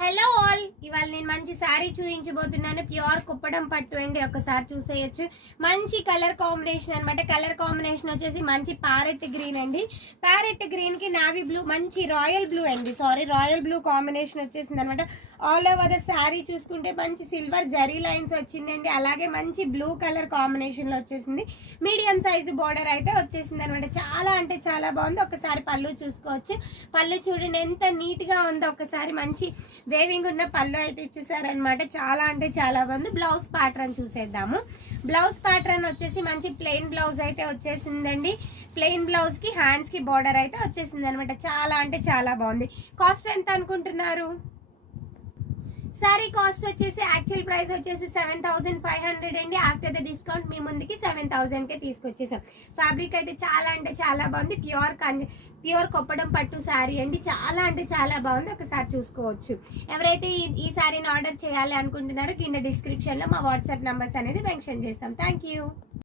Hello all, ఇవాళ నేను మంచి శారీ చూపించబోతున్నాను. ప్యూర్ కుప్పడం పట్టు అండి. ఒకసారి చూసేయచ్చు. మంచి కలర్ కాంబినేషన్ అనమాట. కలర్ కాంబినేషన్ వచ్చేసి మంచి ప్యారెట్ గ్రీన్ అండి. ప్యారెట్ గ్రీన్ కి నావీ బ్లూ, మంచి రాయల్ బ్లూ అండి. రాయల్ బ్లూ కాంబినేషన్ వచ్చేసింది అనమాట. ఆల్ ఓవర్ ద శారీ చూసుకుంటే మంచి సిల్వర్ జరీ లైన్స్ వచ్చిందండి. అలాగే మంచి బ్లూ కలర్ కాంబినేషన్ లో వచ్చేసింది. మీడియం సైజు బోర్డర్ అయితే వచ్చేసింది అనమాట. చాలా అంటే చాలా బాగుంది. ఒకసారి పళ్ళు చూసుకోవచ్చు. పళ్ళు చూడండి ఎంత నీట్ గా ఉందో. ఒకసారి మంచి వేవింగ్ ఉన్న పళ్ళు అయితే ఇచ్చేసారనమాట. చాలా అంటే చాలా బాగుంది. బ్లౌజ్ ప్యాటర్న్ చూసేద్దాము. బ్లౌజ్ ప్యాటర్న్ వచ్చేసి మంచి ప్లెయిన్ బ్లౌజ్ అయితే వచ్చేసిందండి. ప్లెయిన్ బ్లౌజ్ కి హ్యాండ్స్ కి బార్డర్ అయితే వచ్చేసింది అనమాట. చాలా అంటే చాలా బాగుంది. కాస్ట్ ఎంత అనుకుంటున్నారు? సారీ కాస్ట్ వచ్చేసి యాక్చువల్ ప్రైస్ వచ్చేసి 7,500 అండి. ఆఫ్టర్ ద డిస్కౌంట్ మీ ముందుకి 7,000 కే తీసుకొచ్చేసాం. ఫ్యాబ్రిక్ అయితే చాలా అంటే చాలా బాగుంది. ప్యూర్ కొప్పడం పట్టు శారీ అండి. చాలా అంటే చాలా బాగుంది. ఒకసారి చూసుకోవచ్చు. ఎవరైతే ఈ శారీని ఆర్డర్ చేయాలి అనుకుంటున్నారో కింద డిస్క్రిప్షన్ లో మా వాట్సాప్ నంబర్స్ అనేది మెన్షన్ చేస్తాం. Thank you.